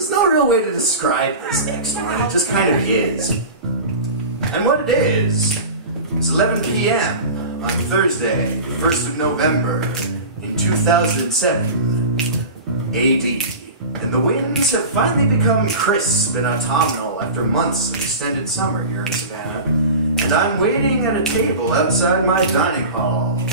There's no real way to describe this next one, it just kind of is. And what it is 11 p.m. on Thursday, 1st of November, in 2007 AD. And the winds have finally become crisp and autumnal after months of extended summer here in Savannah. And I'm waiting at a table outside my dining hall.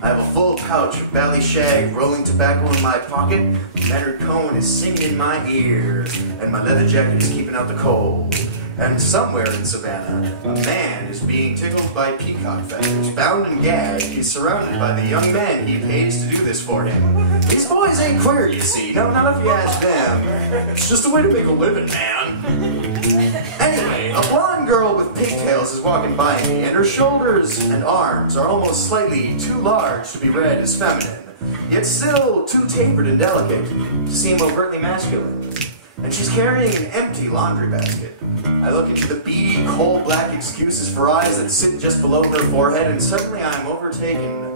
I have a full pouch of Ballyshack rolling tobacco in my pocket, Leonard Cohen is singing in my ear, and my leather jacket is keeping out the cold. And somewhere in Savannah, a man is being tickled by peacock feathers. Bound and gagged, he's surrounded by the young men he pays to do this for him. These boys ain't queer, you see. No, not if you ask them. It's just a way to make a living, man. Anyway, a blonde girl with pigtails is walking by me, and her shoulders and arms are almost slightly too large to be read as feminine, yet still too tapered and delicate to seem overtly masculine. And she's carrying an empty laundry basket. I look into the beady, coal-black excuses for eyes that sit just below her forehead, and suddenly I am overtaken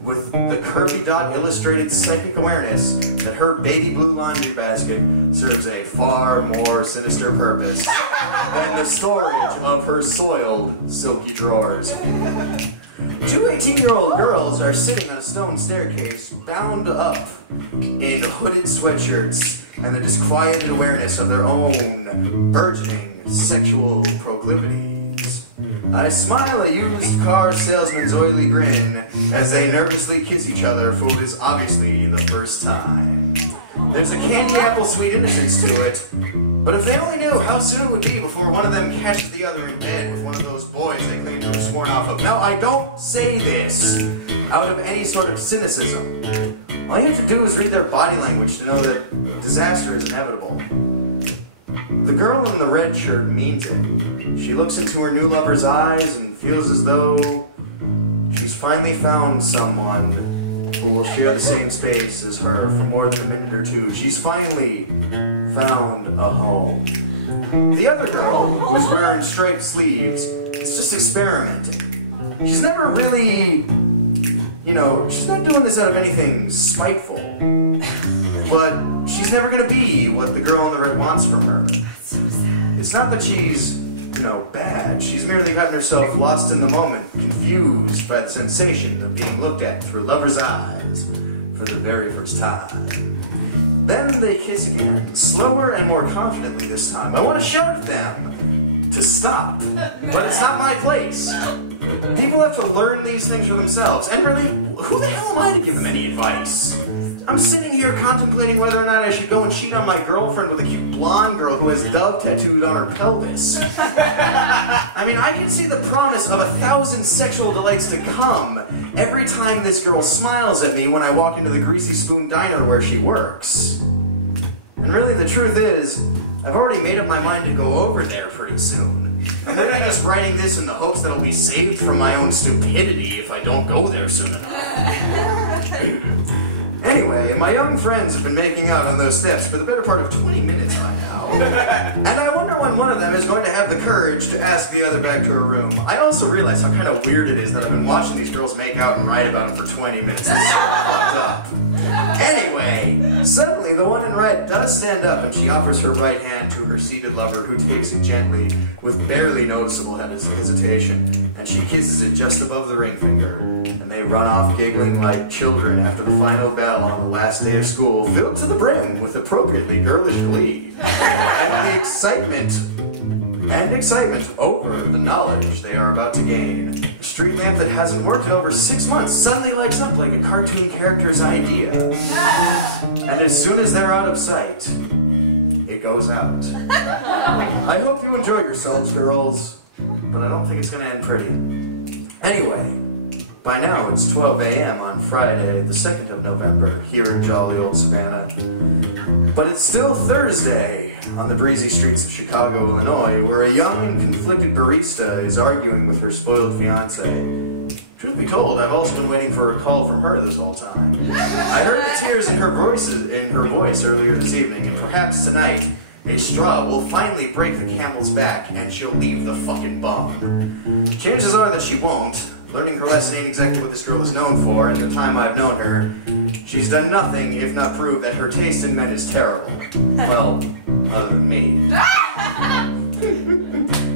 with the curvy dot illustrated psychic awareness that her baby blue laundry basket serves a far more sinister purpose than the storage of her soiled, silky drawers. Two 18-year-old girls are sitting on a stone staircase, bound up in hooded sweatshirts and the disquieted awareness of their own burgeoning sexual proclivities. I smile at used car salesman's oily grin as they nervously kiss each other for what is obviously the first time. There's a candy apple sweet innocence to it, but if they only knew how soon it would be before one of them catches the other in bed with one of those boys they claim to have sworn off of. Now, I don't say this out of any sort of cynicism. All you have to do is read their body language to know that disaster is inevitable. The girl in the red shirt means it. She looks into her new lover's eyes and feels as though she's finally found someone who will share the same space as her for more than a minute or two. She's finally found a home. The other girl, who's wearing striped sleeves, is just experimenting. She's never really, she's not doing this out of anything spiteful. But she's never gonna be what the girl in the red wants from her. That's so sad. It's not that she's, bad. She's merely gotten herself lost in the moment, confused by the sensation of being looked at through a lover's eyes for the very first time. Then they kiss again, slower and more confidently this time. I want to shout at them to stop, but it's not my place. People have to learn these things for themselves, and really, who the hell am I to give them any advice? I'm sitting here contemplating whether or not I should go and cheat on my girlfriend with a cute blonde girl who has dove tattooed on her pelvis. I mean, I can see the promise of 1,000 sexual delights to come every time this girl smiles at me when I walk into the Greasy Spoon Diner where she works. And really, the truth is, I've already made up my mind to go over there pretty soon. I'm really just writing this in the hopes that I'll be saved from my own stupidity if I don't go there soon enough. Anyway, my young friends have been making out on those steps for the better part of 20 minutes by now. And I wonder when one of them is going to have the courage to ask the other back to her room. I also realize how kind of weird it is that I've been watching these girls make out and write about them for 20 minutes. It's so fucked up. Anyway, suddenly the one in red does stand up and she offers her right hand to her seated lover, who takes it gently with barely noticeable hesitation, and she kisses it just above the ring finger, and they run off giggling like children after the final bell on the last day of school, filled to the brim with appropriately girlish glee, and the excitement over the knowledge they are about to gain. A street lamp that hasn't worked in over 6 months suddenly lights up like a cartoon character's idea. And as soon as they're out of sight, it goes out. I hope you enjoy yourselves, girls, but I don't think it's going to end pretty. Anyway, by now it's 12 a.m. on Friday, the 2nd of November, here in jolly old Savannah. But it's still Thursday on the breezy streets of Chicago, Illinois, where a young and conflicted barista is arguing with her spoiled fiancé. Truth be told, I've also been waiting for a call from her this whole time. I heard the tears in her voice earlier this evening, and perhaps tonight a straw will finally break the camel's back and she'll leave the fucking bum. Chances are that she won't. Learning her lesson ain't exactly what this girl is known for, and the time I've known her, she's done nothing if not prove that her taste in men is terrible. Well, other than me.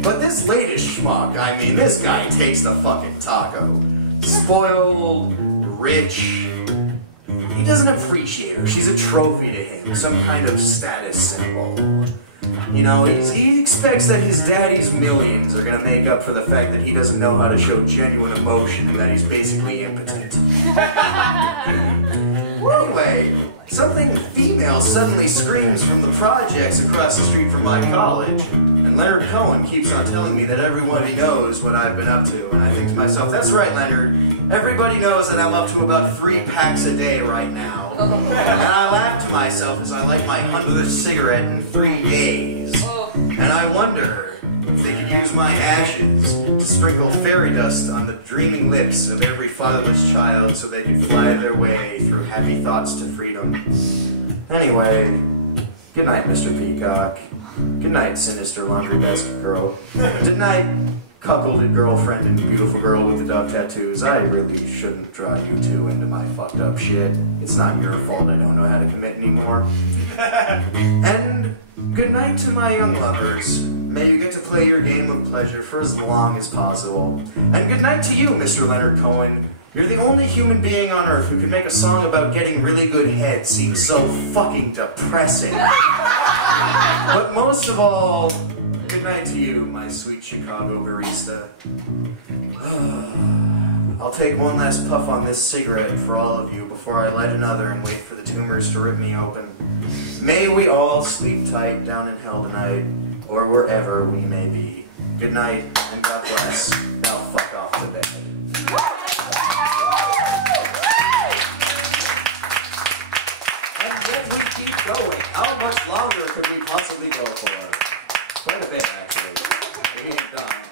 But this latest schmuck, I mean, this guy takes the fucking taco. Spoiled, rich. He doesn't appreciate her. She's a trophy to him, some kind of status symbol. You know, he expects that his daddy's millions are gonna make up for the fact that he doesn't know how to show genuine emotion and that he's basically impotent. Anyway, something female suddenly screams from the projects across the street from my college, and Leonard Cohen keeps on telling me that everybody knows what I've been up to, and I think to myself, that's right, Leonard. Everybody knows that I'm up to about 3 packs a day right now. And I laugh to myself as I light my 100th cigarette in 3 days. And I wonder if they could use my ashes to sprinkle fairy dust on the dreaming lips of every fatherless child so they could fly their way through happy thoughts to freedom. Anyway, good night, Mr. Peacock. Good night, sinister laundry basket girl. Good night, cuckolded girlfriend and beautiful girl with the dog tattoos. I really shouldn't draw you two into my fucked up shit. It's not your fault I don't know how to commit anymore. And good night to my young lovers. May you get to play your game of pleasure for as long as possible. And good night to you, Mr. Leonard Cohen. You're the only human being on earth who can make a song about getting really good head seem so fucking depressing. But most of all, good night to you, my sweet Chicago barista. I'll take one last puff on this cigarette for all of you before I light another and wait for the tumors to rip me open. May we all sleep tight down in hell tonight, or wherever we may be. Good night, and God bless. Now fuck off to bed. And then we keep going. How much longer could we possibly go for? Quite a bit, actually. We ain't done.